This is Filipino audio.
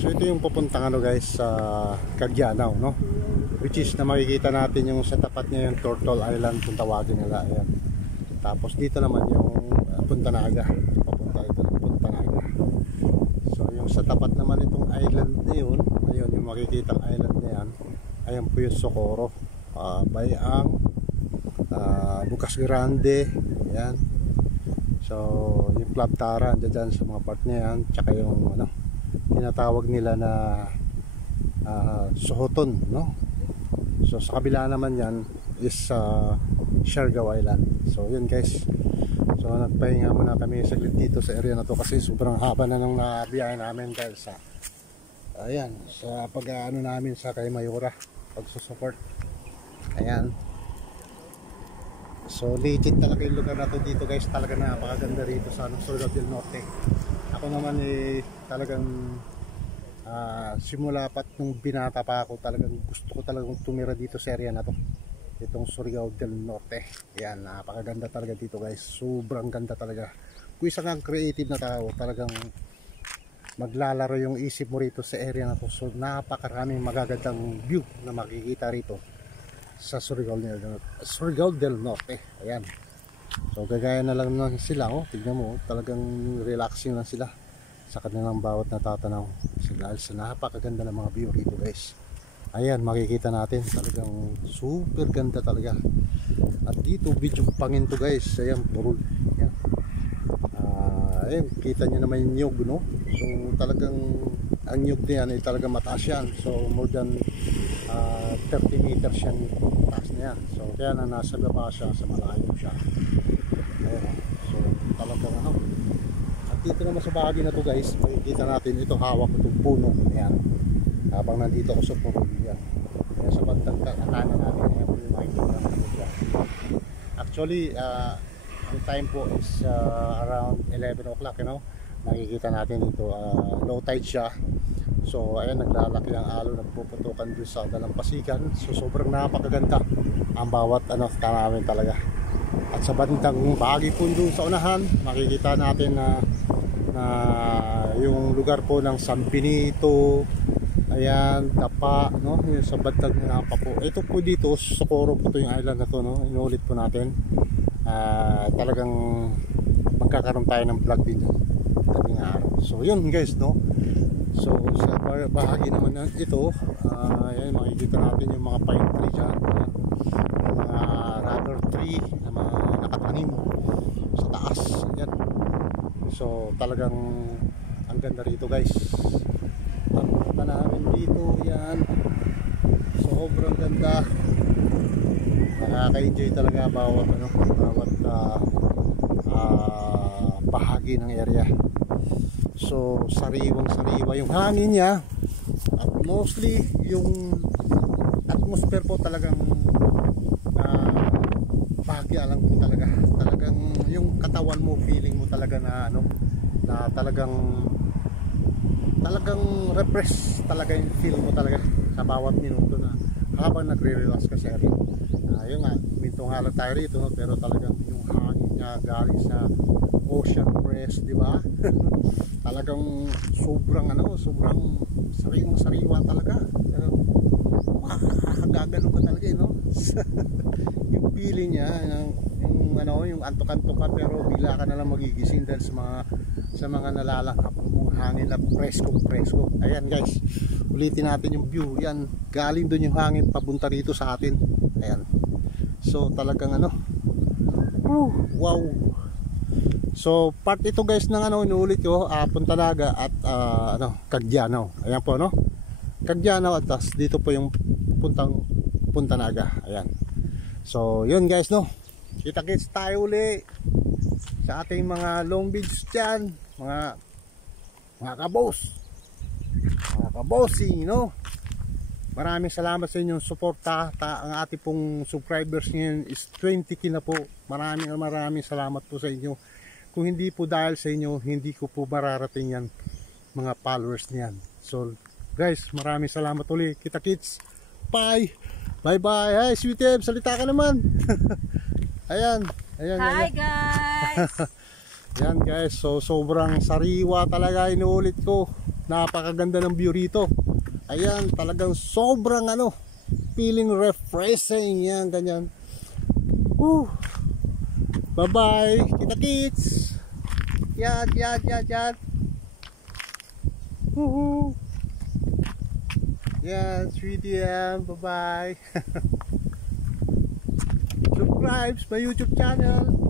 So ito yung papuntang ano guys sa Cagdianaw, no? Which is na makikita natin yung sa tapat niya yung Turtle Island kung tawagin nila. Ayan. Tapos dito naman yung Punta Naga. Papunta ito ng Punta Naga. So yung sa tapat naman itong island na yun, ayun yung makikita ang island na yan. Ayan po yung Socorro. Bayang, Bukas Grande. Ayan. So yung Club Tara dyan sa mga part na yan. Tsaka yung ano, tinatawag nila na Sohoton, no? So sa kabila naman yan is Siargao Island. So yun guys. So nagpahinga muna kami saglit dito sa area na to kasi sobrang haba na nung nabiyahe namin dahil sa ayan, sa pag-aano namin sa kay Mayora, pagsusupport. Ayan. So legit talaga yung lugar na to dito guys. Talaga napakaganda rito sa Surigao del Norte. Ako naman talagang simula pat nung binata pa ako, talagang gusto ko talagang tumira dito sa area na to, itong Surigao del Norte. Yan, napakaganda talaga dito guys, sobrang ganda talaga. Kung isa kang creative na tao, talagang maglalaro yung isip mo rito sa area na to. So napakaraming magagandang view na makikita rito sa Surigao del Norte. Ayan, so gagaya na lang sila, oh, tignan mo, talagang relaxing lang sila sa kanilang bawat natatanaw dahil sa napakaganda ng mga view rito guys. Ayan, makikita natin talagang super ganda talaga. At dito video pangin to guys. Ayan, purul. Ayan. Ayan, kita nyo naman yung nyug, no? So talagang ang nyug na yan ay talagang mataas yan. So more than 30 meters yan taas na yan. So kaya na nasa baba siya, sa malayo siya. Ayan, so talagang ano. Dito naman sa bahagi na to guys, makikita natin ito, hawak itong puno. Ayan, habang nandito ako sa puno yan. Ayan, sa bandang kanan natin, ayan po yung makikita natin dyan. Actually ang time po is around 11 o'clock, you know? Nakikita natin dito, low tide siya. So ayan, naglalaki ang alo, nagpuputukan doon sa dalampasigan. So sobrang napakaganda ang bawat ano namin talaga. At sa bandang bahagi po doon sa unahan, makikita natin na yung lugar po ng San Benito. Ayan, Tapa, no? Yung sa bandang Napa po. Ito po dito, Socorro po ito yung island na to, no? Inulit po natin. Talagang magkakaroon tayo ng vlog din dating araw. So yun guys, no? So sa bahagi naman na ito, ayan, makikita natin yung mga pine tree dyan. Ayan, mga rubber tree na mga nakatanim sa taas. Ayan. So talagang ang ganda rito guys. Ang punta namin dito, yan, sobrang ganda. Nakaka-enjoy talaga bawat ano, bawat bahagi ng area. So sariwang sariwa yung hangin niya. At mostly yung atmosphere po talagang bahagya lang po talaga. Talagang yung katawan mo, feeling mo talaga na ano, na talagang refresh talaga yung feel mo talaga sa bawat minuto na habang nagre-relax ka sa area. Yun nga, mintong halang tayo rito, no? Pero talagang yung hangin niya galing sa ocean breeze, di ba? Talagang sobrang ano, sobrang sariwang-sariwa talaga. Makakagagano ka talaga, no? Yung feeling niya, yung ano, yung antok-antok ka pero bigla ka na lang magigising dahil sa mga nalalangkap mong hangin na presko. Ayan guys, ulitin natin yung view. Yan, galing doon yung hangin papunta rito sa atin. Ayan, so talagang ano, wow. So part ito guys ng ano, inuulit ko, Punta Naga at ano, Cagdianaw. Ayan po, no? Cagdianaw at tas dito po yung Punta Naga. Ayan. So yun guys, no? Kita-kits tayo uli sa ating mga long videos dyan, mga kabossing, no? Maraming salamat sa inyong suporta. Ang ating pong subscribers ngayon is 20k na po. Maraming salamat po sa inyo. Kung hindi po dahil sa inyo, hindi ko po mararating yan, mga followers niyan. So guys, maraming salamat ulit. Kita-kits. Bye bye. Hey Sweet Em, salita ka naman. Ayan. Hi guys. Yan guys, so sobrang sariwa talaga, inuulit ko. Napakaganda ng view rito. Ayan, talagang sobrang feeling refreshing. Yan, ganyan. Woo. Bye bye, kita kits. Yan. Woohoo. Yan, sweetie yan, bye bye. Subscribe my YouTube channel.